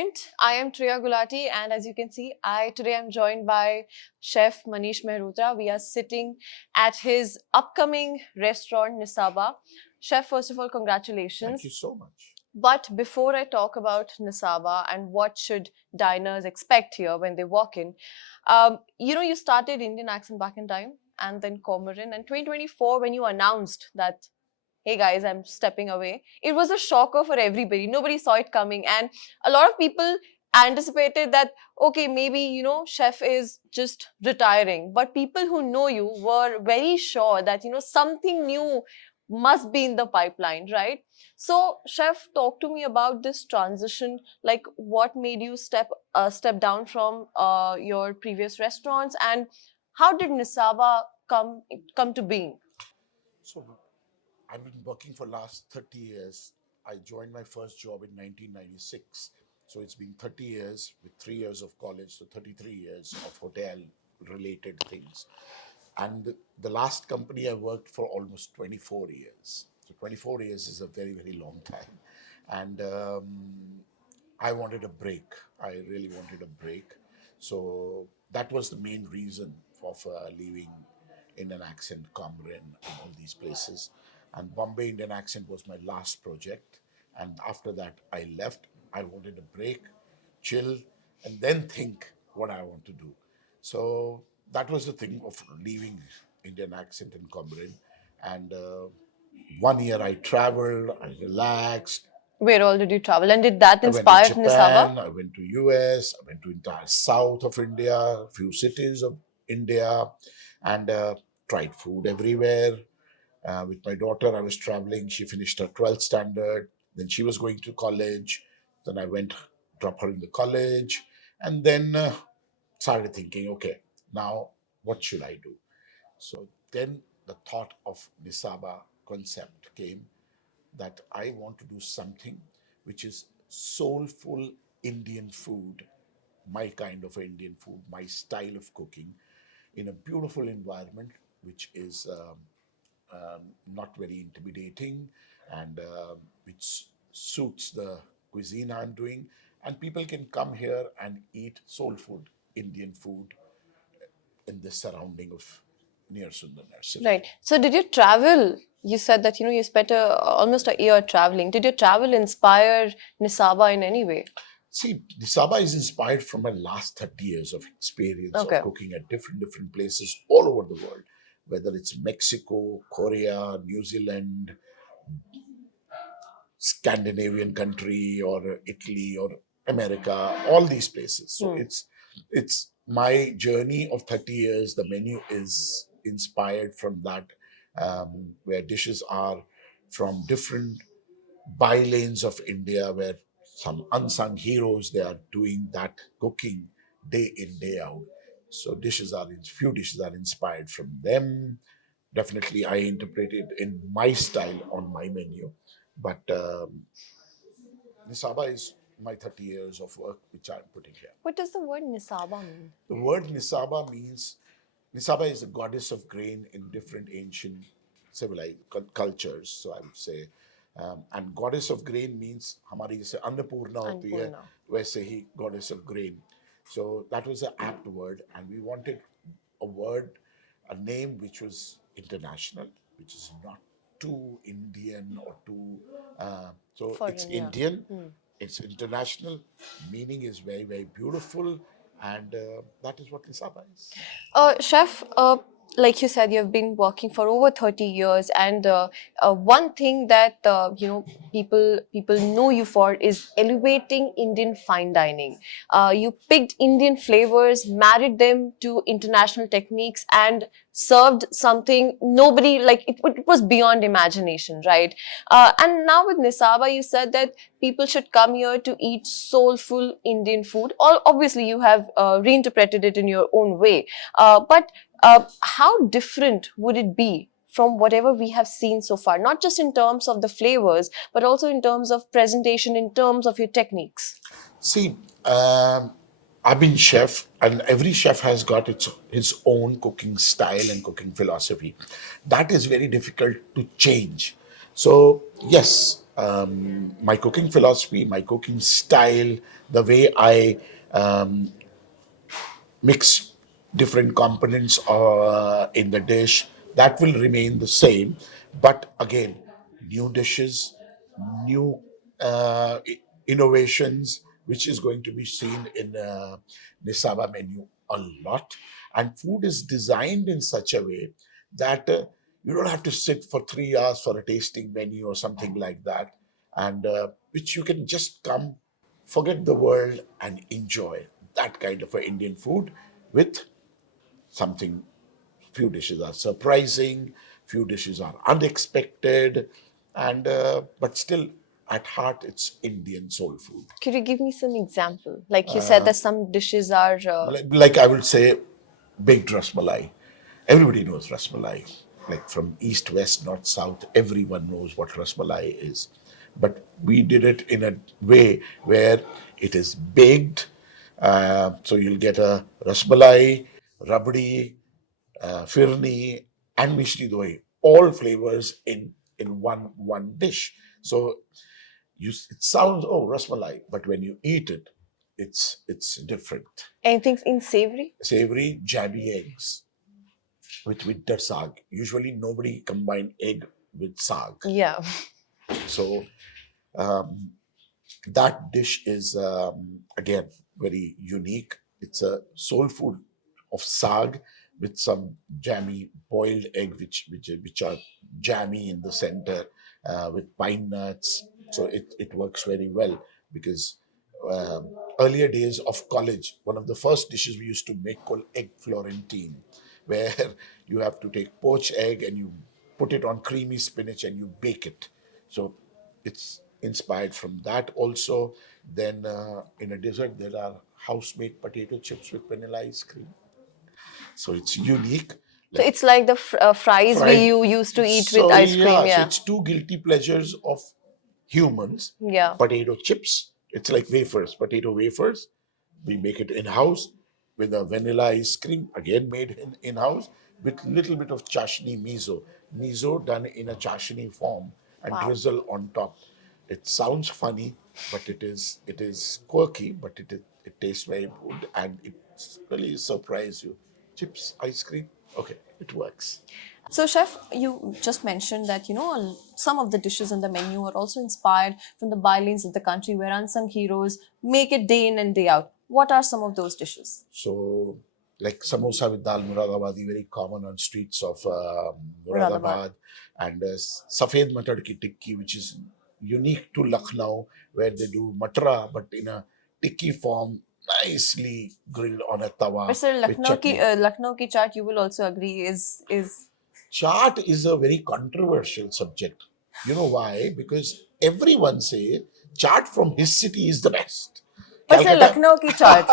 ThePrint. I am Triya Gulati, and as you can see, today I'm joined by Chef Manish Mehrotra. We are sitting at his upcoming restaurant, Nisaba. Chef, first of all, congratulations. Thank you so much. But before I talk about Nisaba and what should diners expect here when they walk in, you started Indian accent back in time and then Comorin. And 2024, when you announced that, hey guys, I'm stepping away, it was a shocker for everybody. Nobody saw it coming. And a lot of people anticipated that, okay, maybe, Chef is just retiring. But people who know you were very sure that, something new must be in the pipeline, right? So, Chef, talk to me about this transition. Like, what made you step down from your previous restaurants, and how did Nisaba come to being? So I've been working for last 30 years. I joined my first job in 1996. So it's been 30 years with 3 years of college, so 33 years of hotel related things. And the last company I worked for almost 24 years. So 24 years is a very, very long time. And I wanted a break. I really wanted a break. So that was the main reason of leaving Indian Accent, Kamran, and all these places. And Bombay Indian Accent was my last project. And after that, I left. I wanted a break, chill, and then think what I want to do. So that was the thing of leaving Indian Accent and Kamran. And 1 year I traveled, I relaxed, Where all did you travel? And did that I went to inspire Nisaba? Japan, I went to US, I went to entire south of India, a few cities of India, and tried food everywhere. With my daughter, I was traveling. She finished her 12th standard. Then she was going to college. Then I went, drop her in the college, and then started thinking, okay, now what should I do? So then the thought of Nisaba concept came that I want to do something which is soulful Indian food, my kind of Indian food, my style of cooking, in a beautiful environment, which is not very intimidating and which suits the cuisine I'm doing. And people can come here and eat soul food, Indian food in the surrounding of near Sundar Nursery. Right. So did you travel? You said that, you spent almost a year traveling. Did your travel inspire Nisaba in any way? See, Nisaba is inspired from my last 30 years of experience Okay. of cooking at different places all over the world, whether it's Mexico, Korea, New Zealand, Scandinavian country, or Italy, or America, all these places. So it's my journey of 30 years. The menu is inspired from that, where dishes are from different bylanes of India, where some unsung heroes, they are doing that cooking day in, day out. So few dishes are inspired from them. Definitely, I interpret it in my style on my menu. But Nisaba is my 30 years of work which I'm putting here. What does the word Nisaba mean? The word Nisaba means Nisaba is a goddess of grain in different ancient civilized cultures. So I would say, and goddess of grain means हमारी जैसे अन्नपूर्णा होती है Annapurna. वैसे ही goddess of grain. So that was an apt word, and we wanted a word, a name which was international, which is not too Indian or too. So it's Foreign, yeah. Indian, it's international, meaning is very, very beautiful, and that is what Nisaba is. Chef, like you said, you've been working for over 30 years, and one thing that people know you for is elevating Indian fine dining. You picked Indian flavors, married them to international techniques, and served something nobody like. It was beyond imagination, right? And now with Nisaba, you said that people should come here to eat soulful Indian food. All obviously, you have reinterpreted it in your own way. But how different would it be from whatever we have seen so far? Not just in terms of the flavors, but also in terms of presentation, in terms of your techniques. See, I've been chef, and every chef has got his own cooking style and cooking philosophy. That is very difficult to change. So yes, my cooking philosophy, my cooking style, the way I mix different components in the dish, that will remain the same. But again, new dishes, new innovations, which is going to be seen in Nisaba menu a lot. And food is designed in such a way that you don't have to sit for 3 hours for a tasting menu or something like that, and which you can just come, forget the world, and enjoy that kind of a Indian food with something. Few dishes are surprising, few dishes are unexpected, and but still at heart it's Indian soul food. Could you give me some example? Like you said that some dishes are Like I would say, baked rasmalai. Everybody knows rasmalai. Like from east, west, north, south, everyone knows what rasmalai is. But we did it in a way where it is baked. So you'll get a rasmalai, rabdi, firni, and mishri doi, all flavors in one dish. So it sounds, oh, rasmalai, but when you eat it, it's different. anything in savory? Savory jammy eggs with the saag. Usually nobody combine egg with saag. Yeah. So that dish is again very unique. It's a soul food of saag with some jammy boiled egg, which are jammy in the center, with pine nuts. So it works very well because earlier days of college, one of the first dishes we used to make called egg Florentine, where you have to take poached egg and you put it on creamy spinach and you bake it. So it's inspired from that also. Then in a dessert, there are house-made potato chips with vanilla ice cream. So it's unique. So Like it's like the fries we fried. used to eat with So ice cream. yeah, so Yeah. it's two guilty pleasures of humans. Yeah. Potato chips. It's like wafers, potato wafers. We make it in house with a vanilla ice cream, again made in house with little bit of chashni miso. Miso done in a chashni form and Wow. drizzle on top. It sounds funny, but it is quirky, but it tastes very good and it really surprise you. Chips, ice cream, okay, it works. So, chef, you just mentioned that some of the dishes in the menu are also inspired from the bylanes of the country, where unsung heroes make it day in and day out. What are some of those dishes? So, like samosa with dal Muradabadi, very common on streets of Muradabad. Muradabad, and safed matar ki tikki, which is unique to Lucknow, where they do matra but in a tikki form, nicely grilled on a But tawa sir, with chutney. Lucknow ki chaat, you will also agree is Chart is a very controversial subject. You know why? Because everyone say chart from his city is the best. but sir, Calcutta, Lucknow ki chaat.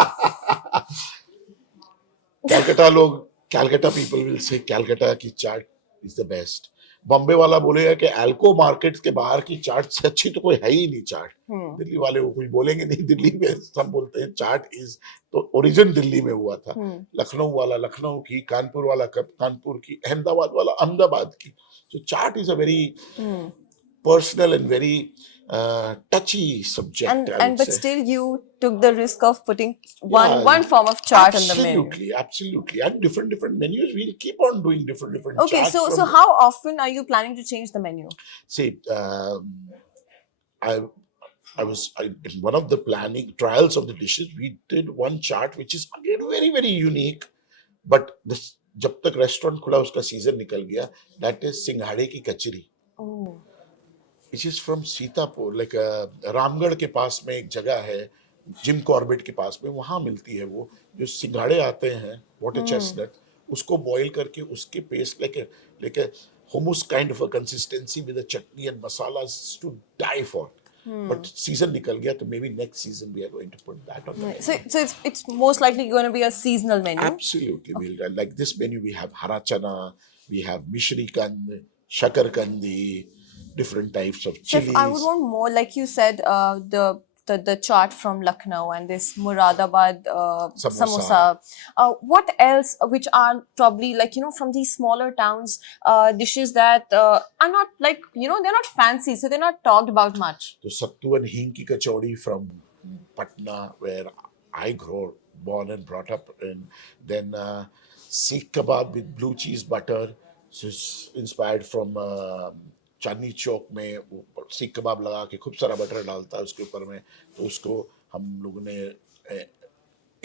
Calcutta people will say Calcutta की चाट is the best. Bombay वाला बोलेगा कि एल्को market के बाहर की चाट से अच्छी तो कोई है ही नहीं चाट. दिल्ली वाले वो कुछ बोलेंगे नहीं. दिल्ली में सब बोलते हैं चाट इज, तो ओरिजिन दिल्ली में हुआ था. लखनऊ वाला लखनऊ की, कानपुर वाला कानपुर की, अहमदाबाद वाला अहमदाबाद की. So chaat is a very personal and very touchy subject, I would But say. still you took the risk of putting Yeah, one form of chart in the menu. absolutely. And different menus. We'll keep on doing different Okay, charts so from. how often are you planning to change the menu? See, I in one of the planning trials of the dishes, we did one chart which is again very unique. But this, जब तक restaurant खुला उसका season निकल गया, that is सिंघाड़े की कचरी. Oh. Which is from Sitapur, like Ramgarh के पास में एक जगह है, जिम कॉर्बेट के पास में, वहां मिलती है वो. जो सिंघाड़े आते हैं, वाटर चेस्टनट, उसको बॉईल करके उसके paste like a hummus kind of a consistency with a chutney and masalas to die for. But season निकल गया, तो maybe next season we are going to put that on the menu. So it's most likely going to be a seasonal menu. Absolutely. We'll, like this menu, we have hara chana, we have mishri kand, shakar kandi, different types of Chef, chilies. I would want more, like you said, the the chaat from Lucknow and this Muradabad Samosa. samosa. What else, which are probably like, from these smaller towns, dishes that are not like, they're not fancy, so they're not talked about much. So sattu and hing ki kachori from Patna, where I grew, born and brought up in. Then Sikh kebab with blue cheese butter. So it's inspired from Chandni Chowk में वो सीख कबाब लगा के खूब सारा butter डालता है उसके ऊपर में, तो उसको हम लोगों ने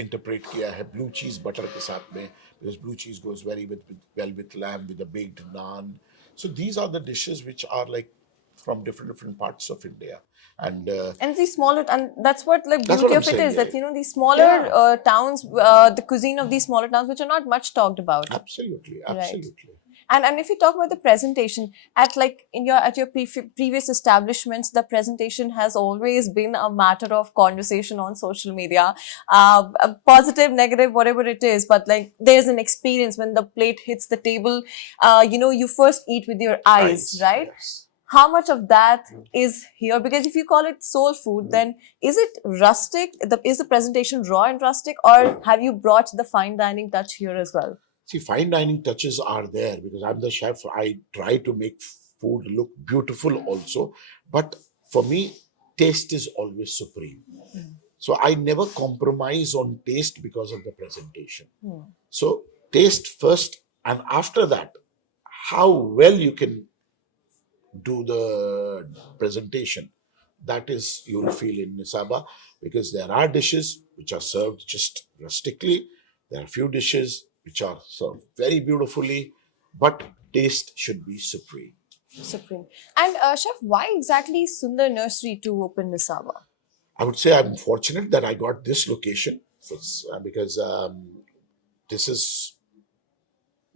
इंटरप्रेट किया है ब्लू चीज बटर के साथ में, because blue cheese goes very well with lamb with a baked naan. So these are the dishes which are like from different parts of India, and And these smaller, and that's what like that's what beauty I'm of it saying. is, Yeah, that these smaller yeah, towns, the cuisine of these smaller towns, which are not much talked about. absolutely, Right. absolutely. And if you talk about the presentation at like in your at your previous establishments, the presentation has always been a matter of conversation on social media, positive, negative, whatever it is. But like there's an experience when the plate hits the table. You first eat with your eyes, Eyes, right? yes. How much of that is here? Because if you call it soul food, then is it rustic? Is the presentation raw and rustic, or have you brought the fine dining touch here as well? See, fine dining touches are there because I'm the chef. I try to make food look beautiful also. But for me, taste is always supreme. So I never compromise on taste because of the presentation. So taste first, and after that, how well you can do the presentation. That is, you'll feel in Nisaba, because there are dishes which are served just rustically. There are few dishes which are served very beautifully, but taste should be supreme. Supreme. And chef, why exactly Sundar Nursery to open Nisaba? I would say I'm fortunate that I got this location because this is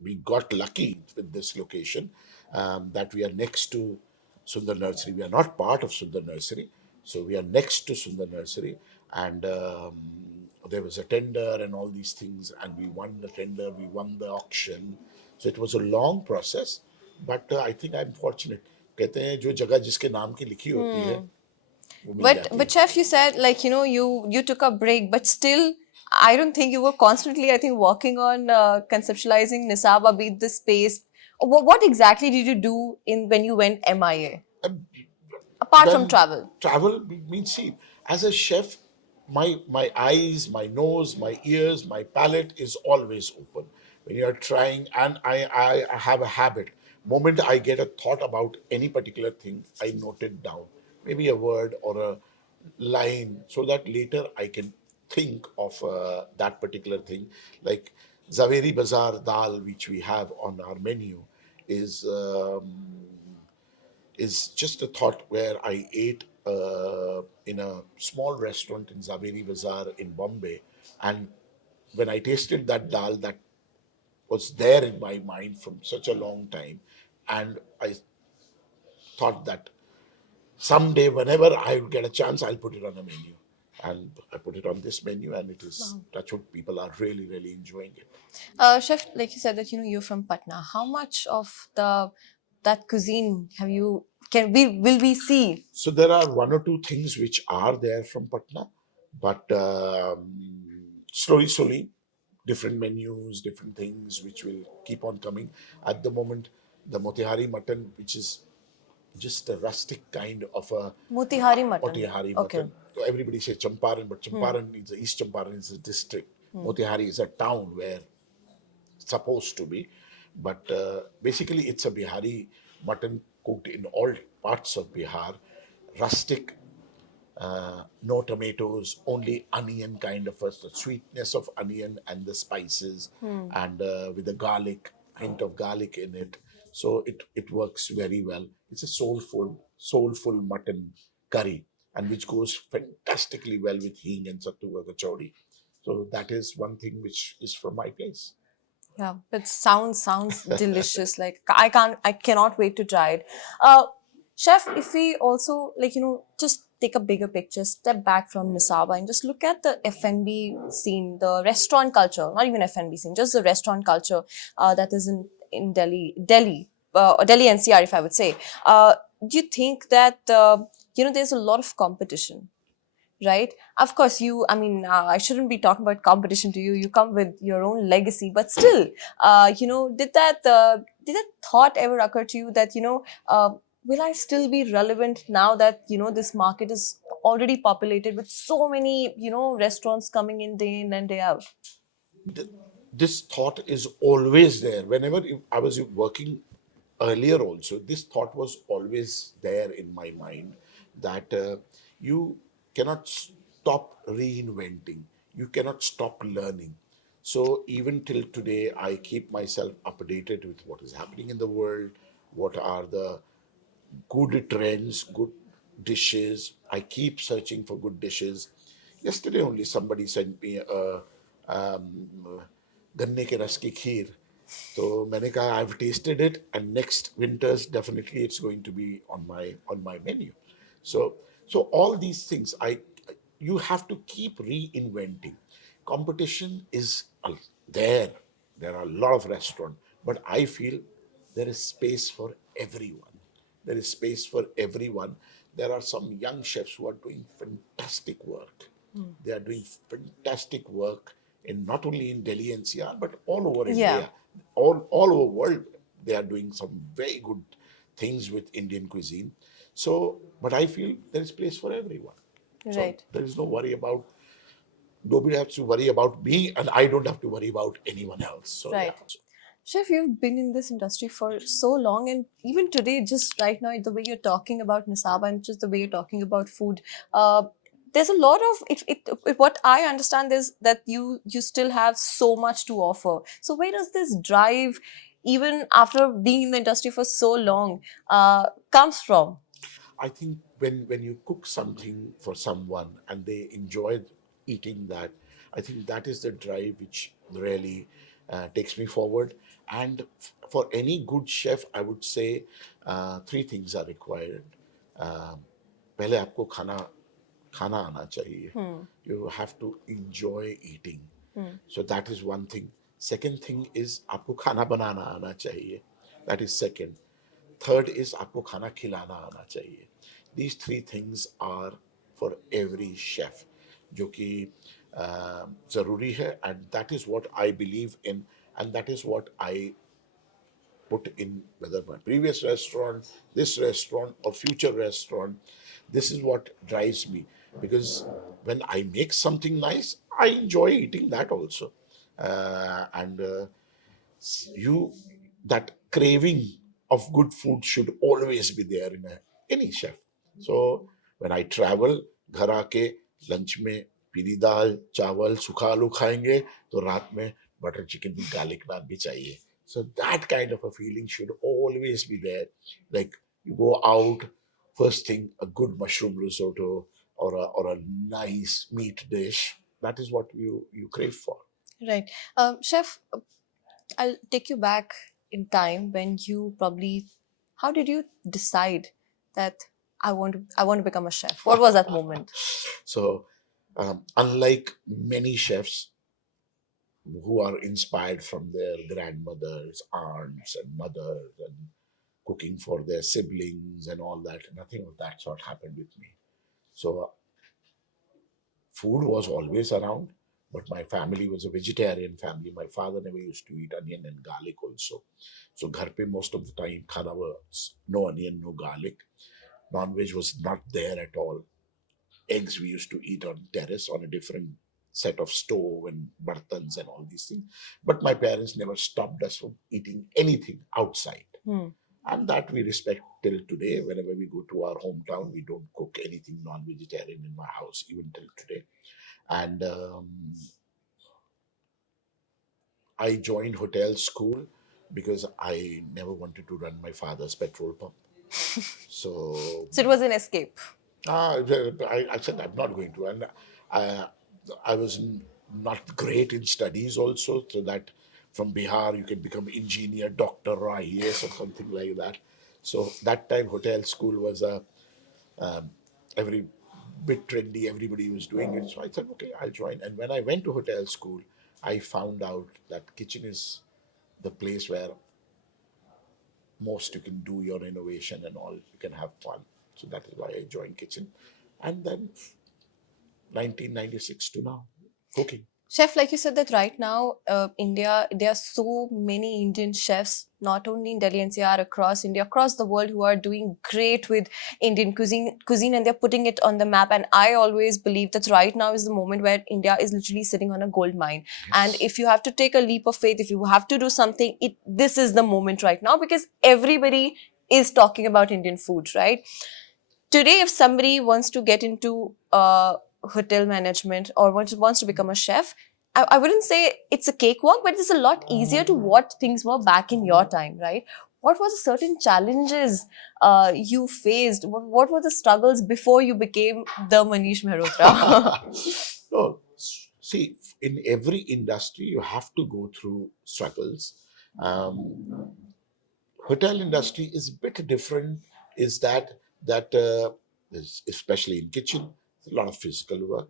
we got lucky with this location, that we are next to Sundar Nursery. We are not part of Sundar Nursery, so we are next to Sundar Nursery, and there was a tender and all these things, and we won the tender, we won the auction. So it was a long process, but I think I'm fortunate. कहते हैं जो जगह जिसके नाम की लिखी होती है वो मिल But जाती but है. chef, you said like you took a break, but still, I don't think you were constantly, I think, working on conceptualizing Nisaba, Beat the Space. What exactly did you do in when you went MIA And apart from well, travel? travel means, see, as a chef, my eyes, my nose, my ears, my palate is always open when you are trying. And I have a habit. Moment I get a thought about any particular thing, I note it down, maybe a word or a line, so that later I can think of that particular thing. Like Zaveri Bazaar dal, which we have on our menu, is. Is just a thought where I ate in a small restaurant in Zaveri Bazaar in Bombay. And when I tasted that dal, that was there in my mind from such a long time. And I thought that someday, whenever I will get a chance, I'll put it on a menu. And I put it on this menu, and it is, that's what people are really, really enjoying it. Chef, like you said that you're from Patna. How much of the that cuisine have you can we will we see? So there are one or two things which are there from Patna, but slowly, different menus, different things which will keep on coming. At the moment, the Motihari mutton, which is just a rustic kind of a Motihari mutton. Motihari Okay. mutton. So everybody says Champaran, but Champaran is East Champaran is a district. Motihari is a town where it's supposed to be, but basically it's a Bihari mutton cooked in all parts of Bihar, rustic, no tomatoes, only onion kind of the sweetness of onion and the spices, and with the garlic, hint of garlic in it. So it works very well. It's a soulful mutton curry, and which goes fantastically well with hing and sattu or kachori. So that is one thing which is from my place. Yeah, it sounds delicious. Like I cannot wait to try it. Chef, if we also like just take a bigger picture, step back from Nisaba and just look at the F&B scene, the restaurant culture, not even F&B scene, just the restaurant culture that is in Delhi, or Delhi NCR, if I would say. Do you think that there's a lot of competition? right? Of course, I shouldn't be talking about competition to you. You come with your own legacy, but still, did that thought ever occur to you that, will I still be relevant now that, this market is already populated with so many, restaurants coming in day in and day out? th- this thought is always there. Whenever I was working earlier, also, this thought was always there in my mind that you cannot stop reinventing, you cannot stop learning. So, even till today, I keep myself updated with what is happening in the world, what are the good trends, good dishes. I keep searching for good dishes. Yesterday only somebody sent me a गन्ने के रस की खीर. तो मैंने कहा I've tasted it and next winters definitely it's going to be on my menu. So all these things you have to keep reinventing. Competition is there. There are a lot of restaurants, but I feel there is space for everyone. There is space for everyone. There are some young chefs who are doing fantastic work. They are doing fantastic work in not only in Delhi NCR but all over Yeah, India, all over world. They are doing some very good things with Indian cuisine. So, but I feel there is place for everyone. So right. there is no worry about nobody has to worry about me, and I don't have to worry about anyone else. So yeah. Right. Chef, you've been in this industry for so long, and even today, just right now, the way you're talking about Nisaba and just the way you're talking about food, there's a lot of what I understand is that you still have so much to offer. So where does this drive, even after being in the industry for so long, comes from? I think when you cook something for someone and they enjoy eating that, I think that is the drive which really takes me forward. And for any good chef, I would say three things are required. Um, पहले आपको खाना खाना आना चाहिए. You have to enjoy eating. So that is one thing. Second thing is आपको खाना बनाना आना चाहिए. That is second. Third is आपको खाना खिलाना आना चाहिए. These three things are for every chef, जो कि ज़रूरी है, and that is what I believe in, and that is what I put in whether my previous restaurant, this restaurant, or future restaurant. This is what drives me because when I make something nice, I enjoy eating that also. And you that craving of good food should always be there in any chef. So when I travel, घर आके lunch में पीली दाल चावल सूखा आलू खाएंगे तो रात में बटर चिकन भी गार्लिक नान भी चाहिए. So that kind of a feeling should always be there. Like you go out, first thing a good mushroom risotto or a nice meat dish. That is what you crave for. Right. Chef, I'll take you back in time when you probably, how did you decide that I want to become a chef? What was that moment? So unlike many chefs who are inspired from their grandmothers, aunts, and mothers, and cooking for their siblings and all that. Nothing of that sort happened with me. So, food was always around, but my family was a vegetarian family. My father never used to eat onion and garlic also. So, घर पे most of the time, खाना was no onion, no garlic. Non-veg was not there at all. Eggs we used to eat on terrace on a different set of stove and bartans and all these things. But my parents never stopped us from eating anything outside. Hmm. And that we respect till today. Whenever we go to our hometown, we don't cook anything non-vegetarian in my house, even till today. And I joined hotel school because I never wanted to run my father's petrol pump. So So it was an escape. I said I'm not going to, and I, I was not great in studies also, so that from Bihar you can become engineer, doctor, or IAS or something like that. So that time hotel school was a every bit trendy. Everybody was doing it, so I said okay, I'll join. And when I went to hotel school, I found out that kitchen is the place where most you can do your innovation and all. You can have fun. So that is why I joined kitchen, and then 1996 to now, cooking. Chef, like you said that right now, India, there are so many Indian chefs, not only in Delhi NCR, across India, across the world, who are doing great with Indian cuisine, and they're putting it on the map. And I always believe that right now is the moment where India is literally sitting on a gold mine. And Yes. if you have to take a leap of faith, if you have to do something, this is the moment right now, because everybody is talking about Indian food, right? Today, if somebody wants to get into hotel management or wants to become a chef, I wouldn't say it's a cakewalk, but it's a lot easier to what things were back in your time, right? What was the certain challenges you faced? What were the struggles before you became the Manish Mehrotra? No, see, in every industry, you have to go through struggles. Um, Hotel industry is a bit different. Is that especially in kitchen, a lot of physical work.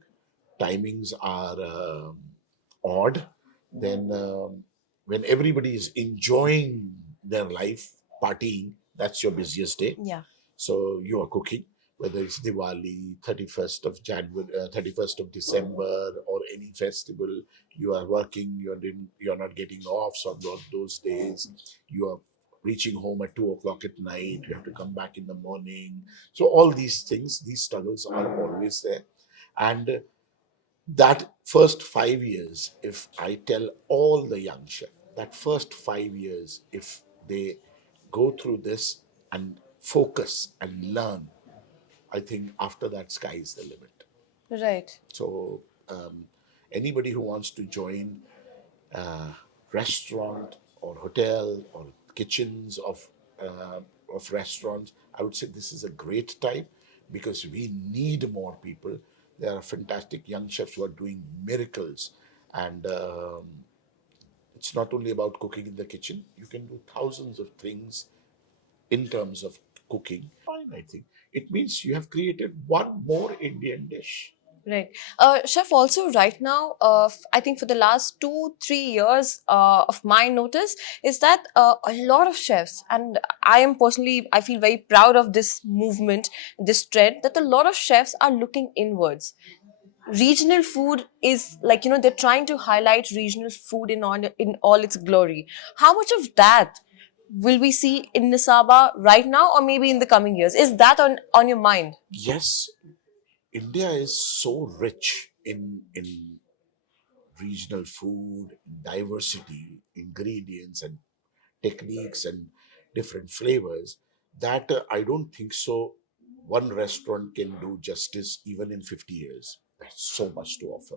Timings are odd. Then when everybody is enjoying their life, partying, that's your busiest day. Yeah. So you are cooking, whether it's Diwali, 31st of January, 31st of December, or any festival. You are working. You're not getting off on those days. You are reaching home at 2 o'clock at night. You have to come back in the morning. So all these things, these struggles are always there. And that first 5 years, if I tell all the young chef, that first 5 years, if they go through this and focus and learn, I think after that, sky is the limit. Right. So anybody who wants to join uh, restaurant or hotel or kitchens of restaurants, I would say this is a great time, because we need more people. There are fantastic young chefs who are doing miracles, and it's not only about cooking in the kitchen. You can do thousands of things in terms of cooking. Fine, I think it means you have created one more Indian dish. Right. Chef, also right now, I think for the last 2, 3 years of my notice is that a lot of chefs, and I am personally, I feel very proud of this movement, this trend, that a lot of chefs are looking inwards. Regional food is like, they're trying to highlight regional food in all its glory. How much of that will we see in Nisaba right now, or maybe in the coming years? Is that on your mind? Yes, India is so rich in regional food, diversity, ingredients, and techniques and different flavors that I don't think so. One restaurant can do justice even in 50 years. There's so much to offer.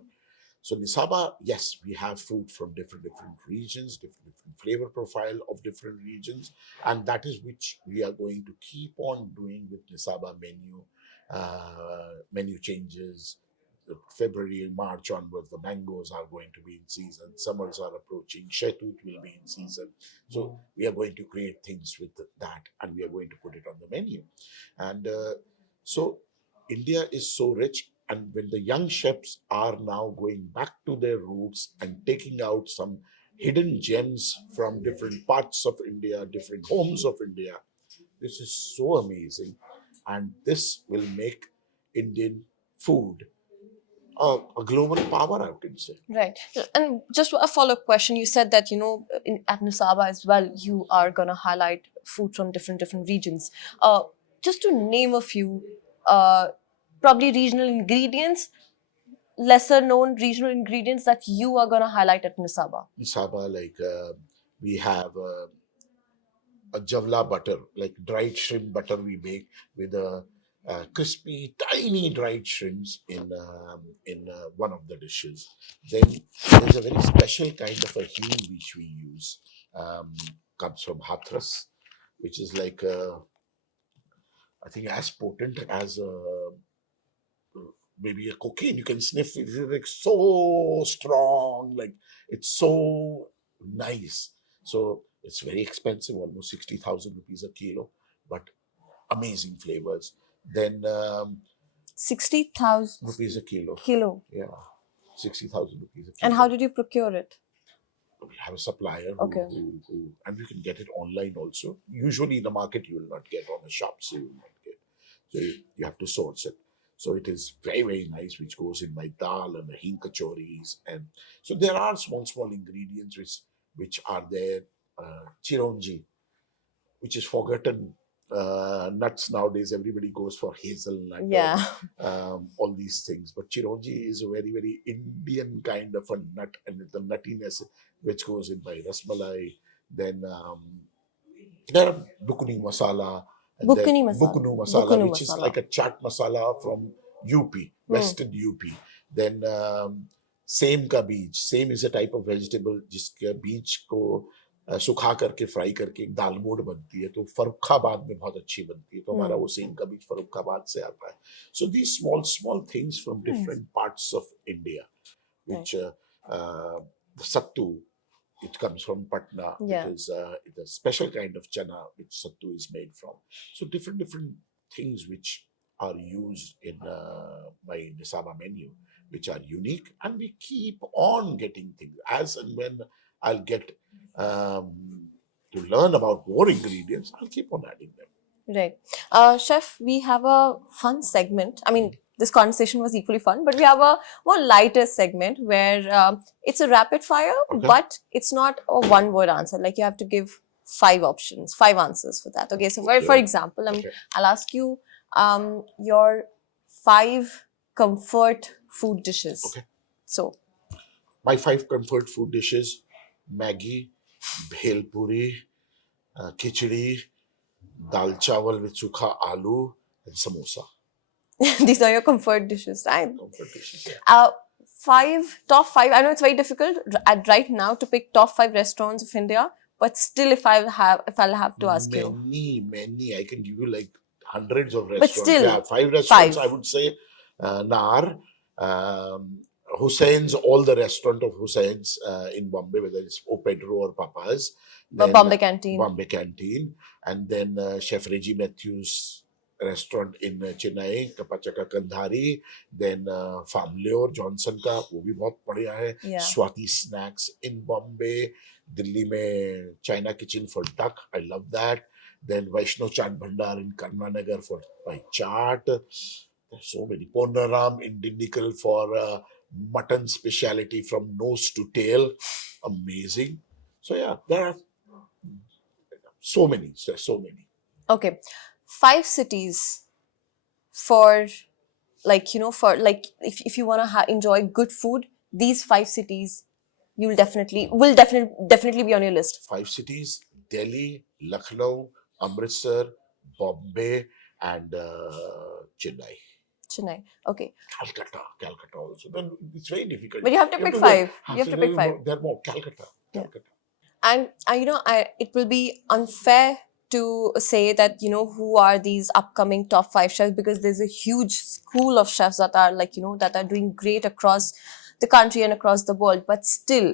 So Nisaba, yes, we have food from different regions, different flavor profile of different regions, and that is which we are going to keep on doing with Nisaba menu changes. February, March onwards, the mangoes are going to be in season. Summers are approaching. Shaitut will be in season. So we are going to create things with that, and we are going to put it on the menu. And so India is so rich, and when the young chefs are now going back to their roots and taking out some hidden gems from different parts of India, different homes of India, this is so amazing, and this will make Indian food a global power, I would say. Right. And just a follow-up question. You said that, at Nusaba as well, you are going to highlight food from different regions. Just to name a few, uh, probably regional ingredients, lesser known regional ingredients that you are going to highlight at Nisaba. Nisaba, like we have a jawla butter, like dried shrimp butter we make with a crispy, tiny dried shrimps in one of the dishes. Then there's a very special kind of a hing which we use. Um, Comes from Hathras, which is like I think as potent as maybe a cocaine. You can sniff it. It's like so strong, like it's so nice. So it's very expensive, almost 60,000 rupees a kilo, but amazing flavors. Then 60,000 rupees a kilo. kilo. Yeah, 60,000 rupees a And kilo. how did you procure it? We have a supplier Okay. and you can get it online also. Usually in the market you will not get, on the shops you will not get. So you have to source it. So it is very, very nice, which goes in my dal and the hing kachoris. And so there are small, small ingredients which are there. Chironji, which is forgotten. Nuts nowadays, everybody goes for hazelnut or Yeah. all these things. But chironji is a very, very Indian kind of a nut, and the nuttiness which goes in by rasmalai. Then there are bukuni masala, and then Bukuni masala. bukunu masala, Bukunu which is masala. like a chaat masala from UP, Hmm. Western UP. Then same का बीज, same is a type of vegetable जिसके बीज को सुखा करके fry करके एक दाल mode बनती है, तो फर्रुखाबाद में बहुत अच्छी बनती है, तो हमारा वो सेम का बीज फर्रुखाबाद से आता है. So these small small things from different parts of India Right. which the sattu, it comes from Patna. Yeah. It's a special kind of chana which sattu is made from. So different things which are used in my Nisaba menu, which are unique, and we keep on getting things as and when I'll get um, to learn about more ingredients. I'll keep on adding them. Right. Chef, we have a fun segment. I mean, this conversation was equally fun, but we have a more lighter segment where it's a rapid fire, Okay. but it's not a one word answer. Like you have to give five options, five answers for that. Okay. So, for Okay. example, Okay. I'll ask you your five comfort food dishes. Okay. So, My 5 comfort food dishes: Maggi, bhel puri, khichdi, dal chawal with sukha aloo, and samosa. these are your comfort dishes. Right? Comfort dishes. Yeah. Top five. I know it's very difficult right now to pick top five restaurants of India, but still, if I'll have to ask you, Many. I can give you like hundreds of but restaurants. still, Yeah, 5 restaurants. I five. would say Nar, Hussein's, all the restaurant of Hussein's in Bombay, whether it's O Pedro or Papa's. Then Bombay Canteen. Bombay Canteen, and then Chef Reggie Matthews restaurant in Chennai, Kapachaka Kandhari, then Family और Johnson का वो भी बहुत बढ़िया है. Yeah. Swati snacks इन बॉम्बे, दिल्ली में China kitchen for duck, I love that. Then Vaishno Chaat Bhandar in Karnanagar for my chaat. There's so many. Ponaram in Dindigul for mutton speciality from nose to tail. Amazing. So yeah, there are so many. So many. Okay, five cities for for if you want to enjoy good food, these five cities will definitely be on your list. 5 cities: Delhi, Lucknow, Amritsar, Bombay, and Chennai. Chennai. Okay, Calcutta also. Then it's very difficult. but you have to pick go- five. You have to pick five. There are more. Calcutta. Yeah. Calcutta. And it will be unfair to say that who are these upcoming top five chefs, because there's a huge school of chefs that are that are doing great across the country and across the world. But still,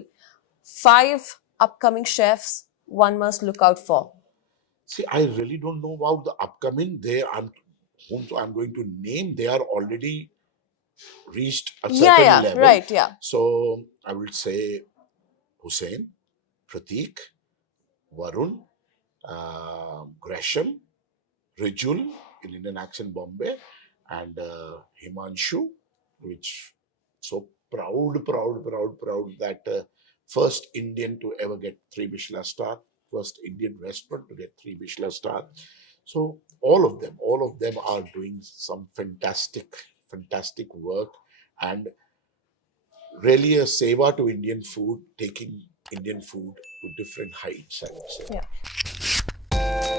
five upcoming chefs one must look out for. See, I really don't know about the upcoming. Whom I'm going to name. They are already reached a Yeah, certain yeah, level. right, yeah. So I will say Hussein, Pratik, Varun, Gresham, Rijul in Indian Accent Bombay, and Himanshu, which so proud that first Indian to ever get 3 Michelin star, first Indian restaurant to get 3 Michelin star. So all of them are doing some fantastic work, and really a seva to Indian food, taking Indian food to different heights, I would say. Yeah.